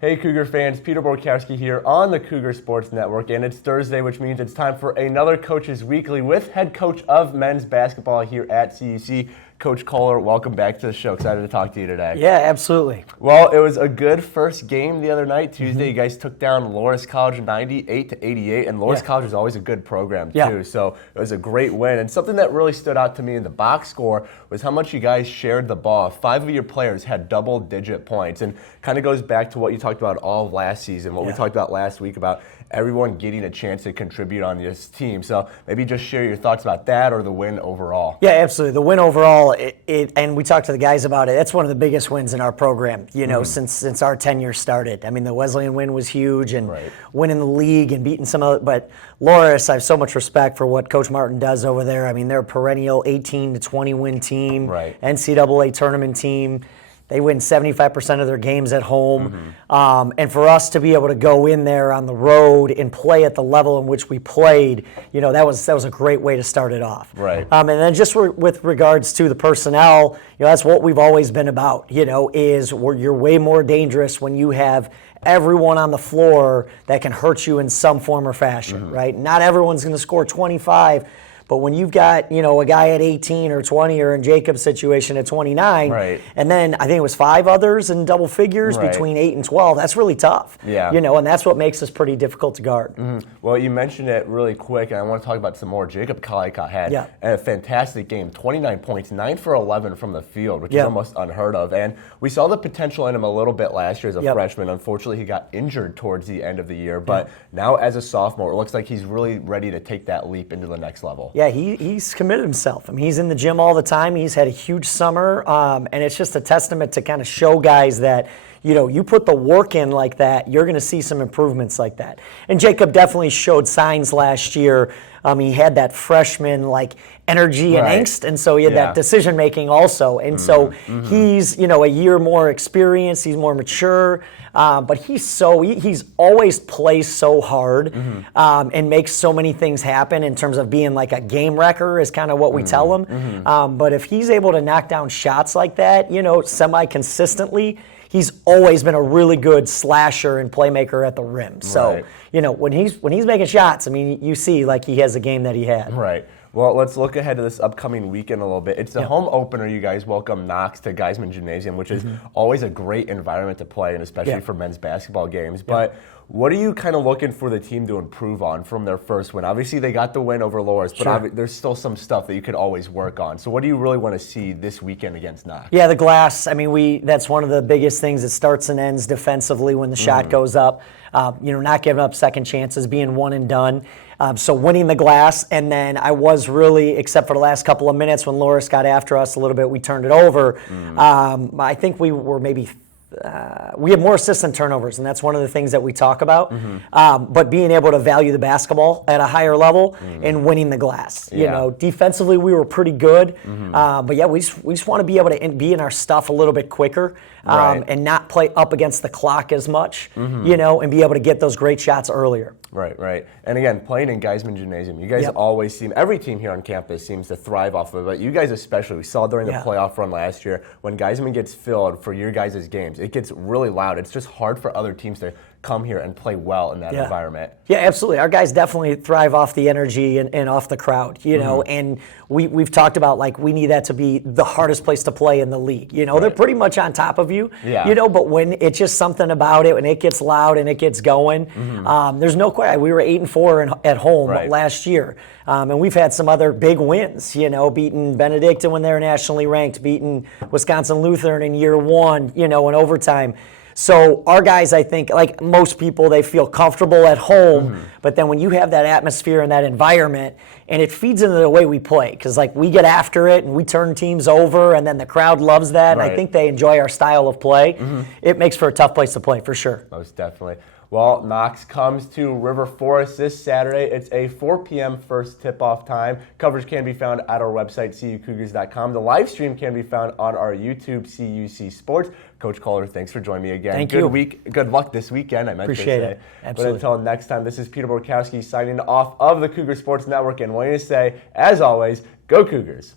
Hey Cougar fans, Peter Borkowski here on the Cougar Sports Network, and it's Thursday, which means it's time for another Coach's Weekly with head coach of men's basketball here at CUC, Coach Kollar. Welcome back to the show. Excited to talk to you today. Yeah, absolutely. Well, it was a good first game the other night, Tuesday. You guys took down Loras College 98-88, and Loras College is always a good program too, so it was a great win. And something that really stood out to me in the box score was how much you guys shared the ball. 5 of your players had double-digit points, and kind of goes back to what you talked about all of last season, what we talked about last week about everyone getting a chance to contribute on this team. So maybe just share your thoughts about that or the win overall. Yeah, absolutely. The win overall, and we talked to the guys about it, that's one of the biggest wins in our program, since our tenure started. I mean, the Wesleyan win was huge, and winning the league and beating some other, but Loras, I have so much respect for what Coach Martin does over there. I mean, they're a perennial 18-20 win team, NCAA tournament team. They win 75% of their games at home. And for us to be able to go in there on the road and play at the level in which we played, that was a great way to start it off. And then just with regards to the personnel, that's what we've always been about, is you're way more dangerous when you have everyone on the floor that can hurt you in some form or fashion, right? Not everyone's going to score 25. But when you've got, a guy at 18 or 20 or in Jacob's situation at 29, and then I think it was 5 others in double figures between 8 and 12, that's really tough. And that's what makes us pretty difficult to guard. Well, you mentioned it really quick, and I want to talk about some more. Jacob Collicott had a fantastic game, 29 points, 9 for 11 from the field, which is almost unheard of. And we saw the potential in him a little bit last year as a freshman. Unfortunately, he got injured towards the end of the year. But now as a sophomore, it looks like he's really ready to take that leap into the next level. Yeah, he's committed himself. I mean, he's in the gym all the time. He's had a huge summer, and it's just a testament to kind of show guys that, you put the work in like that, you're going to see some improvements like that. And Jacob definitely showed signs last year. He had that freshman energy and angst, and so he had that decision making also. And so he's a year more experienced. He's more mature, but he's always plays so hard and makes so many things happen in terms of being like a game wrecker is kind of what we tell him. But if he's able to knock down shots like that, semi-consistently, he's always been a really good slasher and playmaker at the rim. So, when he's making shots, I mean, you see he has a game that he had. Well, let's look ahead to this upcoming weekend a little bit. It's the home opener. You guys welcome Knox to Geisman Gymnasium, which is always a great environment to play in, especially for men's basketball games. But what are you kind of looking for the team to improve on from their first win? Obviously, they got the win over Loras, but there's still some stuff that you could always work on. So what do you really want to see this weekend against Knox? Yeah, the glass. I mean, that's one of the biggest things. It starts and ends defensively when the shot goes up. Not giving up second chances, being one and done. So winning the glass, and then I was really, except for the last couple of minutes when Loras got after us a little bit, we turned it over. I think we were maybe we have more assists than turnovers, and that's one of the things that we talk about. But being able to value the basketball at a higher level and winning the glass. Defensively we were pretty good, but we just want to be able to be in our stuff a little bit quicker and not play up against the clock as much, and be able to get those great shots earlier. Right. And again, playing in Geisman Gymnasium, you guys always seem, every team here on campus seems to thrive off of it, but you guys especially, we saw during the playoff run last year, when Geisman gets filled for your guys' games, it gets really loud. It's just hard for other teams to come here and play well in that environment. Yeah, absolutely. Our guys definitely thrive off the energy and off the crowd, and we've talked about we need that to be the hardest place to play in the league. They're pretty much on top of you, but when it's just something about it, when it gets loud and it gets going, there's no question. We were 8-4 at home last year, and we've had some other big wins, beating Benedictine when they're nationally ranked, beating Wisconsin Lutheran in year 1, in overtime. So our guys, I think, like most people, they feel comfortable at home, but then when you have that atmosphere and that environment, and it feeds into the way we play, because we get after it and we turn teams over, and then the crowd loves that, and I think they enjoy our style of play. It makes for a tough place to play, for sure. Most definitely. Well, Knox comes to River Forest this Saturday. It's a 4 p.m. first tip-off time. Coverage can be found at our website, cucougars.com. The live stream can be found on our YouTube, CUC Sports. Coach Kollar, thanks for joining me again. Thank you. Good luck this weekend, I meant Appreciate to say. it. Absolutely. But until next time, this is Peter Borkowski signing off of the Cougar Sports Network and wanting to say, as always, go Cougars.